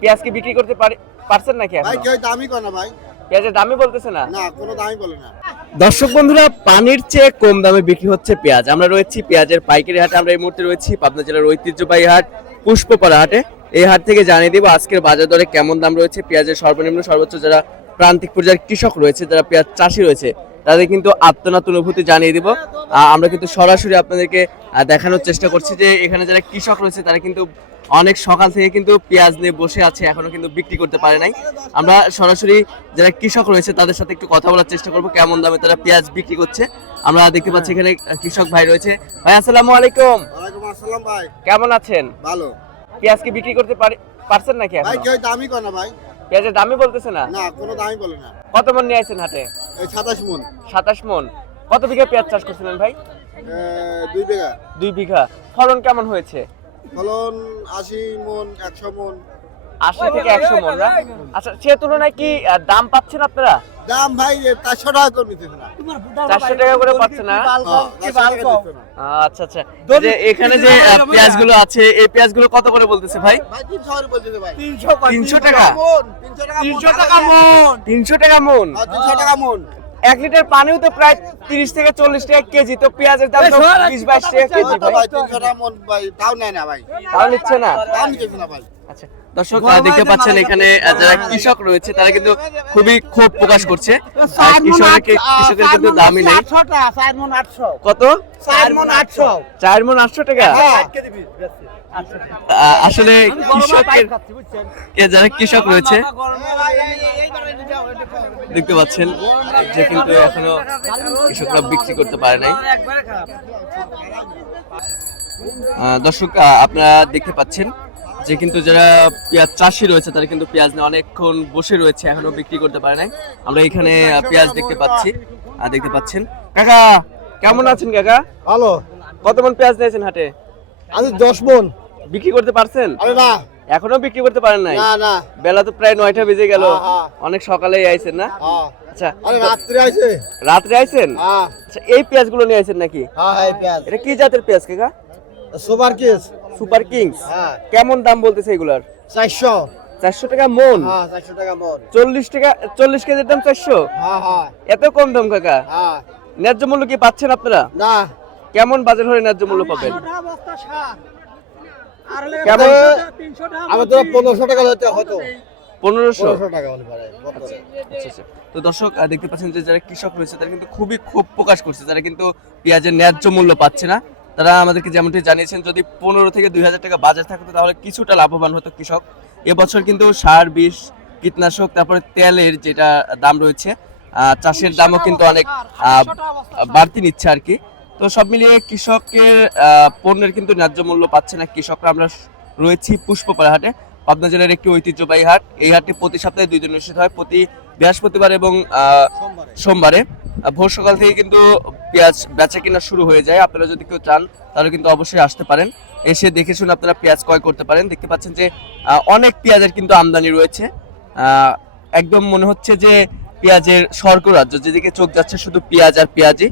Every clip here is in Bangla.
পেঁয়াজ কি বিক্রি করতে পারছেন নাকি এখন? ভাই কেউ দামই করে না ভাই। পেঁয়াজের দামই বলতেছে না। না, কোনো দামই বলে না। দর্শক বন্ধুরা, পানির চেয়ে কম দামে বিক্রি হচ্ছে পেঁয়াজ। আমরা রয়েছি পেঁয়াজের পাইকারি হাটে। আমরা এই মুহূর্তে রয়েছি পাবনা জেলার ঐতিহ্যবাহী হাট পুষ্পপাড়া হাটে। এই হাট থেকে জানিয়ে দিব আজকের বাজার দরে কেমন দাম রয়েছে। পেঁয়াজের সর্বনিম্ন সর্বোচ্চ যারা প্রান্তিক পর্যায়ের কৃষক রয়েছে, যারা পেঁয়াজ চাষি রয়েছে, তাদের কিন্তু আত্মনাত অনুভূতি জানিয়ে দিব। আমরা কিন্তু সরাসরি আপনাদেরকে দেখানোর চেষ্টা করছি যে এখানে যারা কৃষক রয়েছে তারা কিন্তু অনেক সকাল থেকে কিন্তু পেঁয়াজ নিয়ে বসে আছে, এখনো কিন্তু বিক্রি করতে পারে নাই। আমরা সরাসরি যারা কৃষক রয়েছে তাদের সাথে একটু কথা বলার চেষ্টা করবো কেমন দামে তারা পেঁয়াজ বিক্রি করছে। আমরা দেখতে পাচ্ছি এখানে কৃষক ভাই রয়েছে। ভাই আসসালামু আলাইকুম। ওয়ালাইকুম আসসালাম ভাই। কেমন আছেন? ভালো। পেঁয়াজ কি বিক্রি করতে পারছেন নাকি ভাই এখন? কেউ দামই করে না ভাই। পেঁয়াজের দামই বলতেছে না। না, কোনো দামই বলে না। কত মন নিয়ে আসছেন হাটে? এই 27 মণ। 27 মন। কত বিঘা পেঁয়াজ চাষ করছিলেন ভাই? 2 বিঘা। 2 বিঘা। ফলন কেমন হয়েছে? ফলন 80 মণ, 100 মণ। 80 থেকে 100 মন না? আচ্ছা, সে তুলনায় কি দাম পাচ্ছেন আপনারা? দাম ভাই 400 টাকা করে নিতেছে না। 400 টাকা করে পাচ্ছে না? আচ্ছা আচ্ছা। যে এখানে যে পেঁয়াজগুলো আছে, এই পেঁয়াজগুলো কত করে বলতেছে ভাই? ভাই 300 করে বলতেছে ভাই। 300 টাকা? 300 টাকা মণ। 300 টাকা মন? 300 টাকা মণ। 1 লিটার পানিও তো প্রায় 30 থেকে 40 টাকা কেজি, তো পেঁয়াজের দাম তো 20-22 টাকা কেজি ভাই। ভাই 300 টাকা মণ ভাই, তাও নেয় না ভাই। তাও নিচ্ছে না? তাও নিতেছে না ভাই। আচ্ছা দর্শক, দেখতে পাচ্ছেন এখানে যারা কৃষক রয়েছে তারা কিন্তু খুবই ক্ষোভ প্রকাশ করছে। কৃষকের কিন্তু দামই নেই। 4 মণ 800। কত? 4 মণ 800। 4 মন 800 টাকা? হ্যাঁ। আসলে যারা কৃষক রয়েছে দেখতে পাচ্ছেন যে কিন্তু এখনো কৃষকরা বিক্রি করতে পারে নাই। দর্শক, আপনারা দেখতে পাচ্ছেন যে কিন্তু যারা পেঁয়াজ চাষি রয়েছে তারা কিন্তু পেঁয়াজ নিয়ে অনেকক্ষণ বসে রয়েছে, এখনো বিক্রি করতে পারে নাই। আমরা এখানে পেঁয়াজ দেখতে পাচ্ছেন। কাকা কেমন আছেন? কাকা ভালো। কত মন পেঁয়াজ নিয়েছেন হাটে? আমি 10 মণ। বিক্রি করতে পারছেন? আরে না। এখনো বিক্রি করতে পারেন নাই? না না। বেলা তো প্রায় 9টা বেজে গেল। হ্যাঁ। অনেক সকালেই আইছেন না? হ্যাঁ। আচ্ছা, আরে রাত্রে আইছে। রাত্রে আইছেন? হ্যাঁ। আচ্ছা, এই পেঁয়াজগুলো নিয়ে আইছেন নাকি? হ্যাঁ হ্যাঁ পেঁয়াজ। এটা কি জাতের পেঁয়াজ কাকা? সুপার কেস। Super kings? হ্যাঁ। কেমন দাম বলতেছে এগুলার? 400। 400 টাকা মন? হ্যাঁ 400 টাকা মণ। 40 কেজির দাম 400? হ্যাঁ হ্যাঁ। এত কম দাম কাকা? হ্যাঁ। ন্যায্য মূল্য কি পাচ্ছেন আপনারা? না। কেমন বাজার হলে ন্যায্য মূল্য পাবেন? কেমন? আমার তো 1500 টাকা হতো। 1500 টাকা হলে পারে। আচ্ছা আচ্ছা। তো দর্শক, দেখতে পাচ্ছেন যে যারা কৃষক রয়েছে তারা কিন্তু খুবই ক্ষোভ প্রকাশ করছে, তারা কিন্তু পেঁয়াজের ন্যায্য মূল্য পাচ্ছে না। তারা আমাদেরকে যেমনটি জানিয়েছেন যদি 15 থেকে 2000 টাকা বাজার থাকতো তাহলে কিছুটা লাভবান হতো কৃষক। এবছর কিন্তু সার, বিষ, কীটনাশক, তারপরে তেলের যেটা দাম রয়েছে, চাষের দামও কিন্তু অনেক বাড়তি নিচ্ছে আর কি। তো সব মিলিয়ে কৃষকের পণ্যের কিন্তু ন্যায্য মূল্য পাচ্ছে না কৃষকরা। আমরা রয়েছি পুষ্পপাড়া হাটে, পাবনা জেলার একটি ঐতিহ্যবাহী হাট। এই হাটটি প্রতি সপ্তাহে 2 দিন অনুষ্ঠিত হয়, প্রতি বৃহস্পতিবার এবং সোমবারে। ভোর সকাল থেকে কিন্তু পেঁয়াজ বেচা কিনা শুরু হয়ে যায়। আপনারা যদি কেউ চান তাহলে কিন্তু অবশ্যই আসতে পারেন, এসে দেখে শুনে আপনারা পেঁয়াজ ক্রয় করতে পারেন। দেখতে পাচ্ছেন যে অনেক পেঁয়াজের কিন্তু আমদানি রয়েছে। একদম মনে হচ্ছে যে পেঁয়াজের স্বর্গরাজ্য, যেদিকে চোখ যাচ্ছে শুধু পেঁয়াজ আর পেঁয়াজই।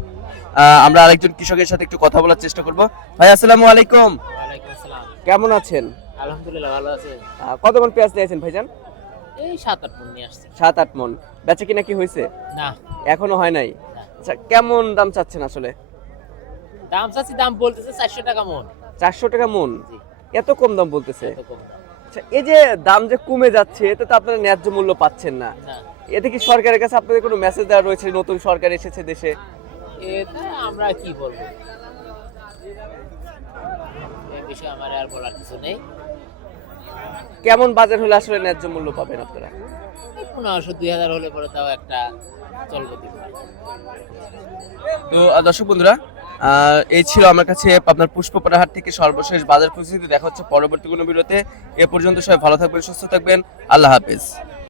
আমরা আরেকজন কৃষকের সাথে একটু কথা বলার চেষ্টা করব। ভাই আসসালামু আলাইকুম। ওয়ালাইকুম আসসালাম। কেমন আছেন? আলহামদুলিল্লাহ ভালো আছে। কত মন পেঁয়াজ নিয়েছেন ভাইজান? এই 7-8 মণ নিয়ে আসছে। 7-8 মন। বেচা কিনা কি হয়েছে? না, এখনো হয় নাই। আচ্ছা, কেমন দাম চাচ্ছেন আসলে? দাম চাচ্ছি, দাম বলতেছে 400 টাকা মণ। 400 টাকা মন? জি। এত কম দাম বলতেছে? এত কম দাম। আচ্ছা, এই যে দাম যে কমে যাচ্ছে এতে তো আপনারা ন্যায্য মূল্য পাচ্ছেন না। না, এতে কি সরকারের কাছে আপনাদের কোনো মেসেজ দেওয়া রয়েছে, নতুন সরকার এসেছে দেশে? এটা আমরা কি বলবো, এই বিষয়ে আমার আর বলার কিছু নেই। কেমন বাজার হলে আসলে ন্যায্য মূল্য পাবেন আপনারা? এই 1500-2000 হলে পরে তাও একটা চলবে দিন। তো দর্শক বন্ধুরা, এই ছিল আমার কাছে আপনার পুষ্পপাড়া হাট থেকে সর্বশেষ বাজার পরিস্থিতি। দেখা হচ্ছে পরবর্তী কোনো ভিডিওতে। এ পর্যন্ত সবাই ভালো থাকবেন, সুস্থ থাকবেন। আল্লাহ হাফেজ।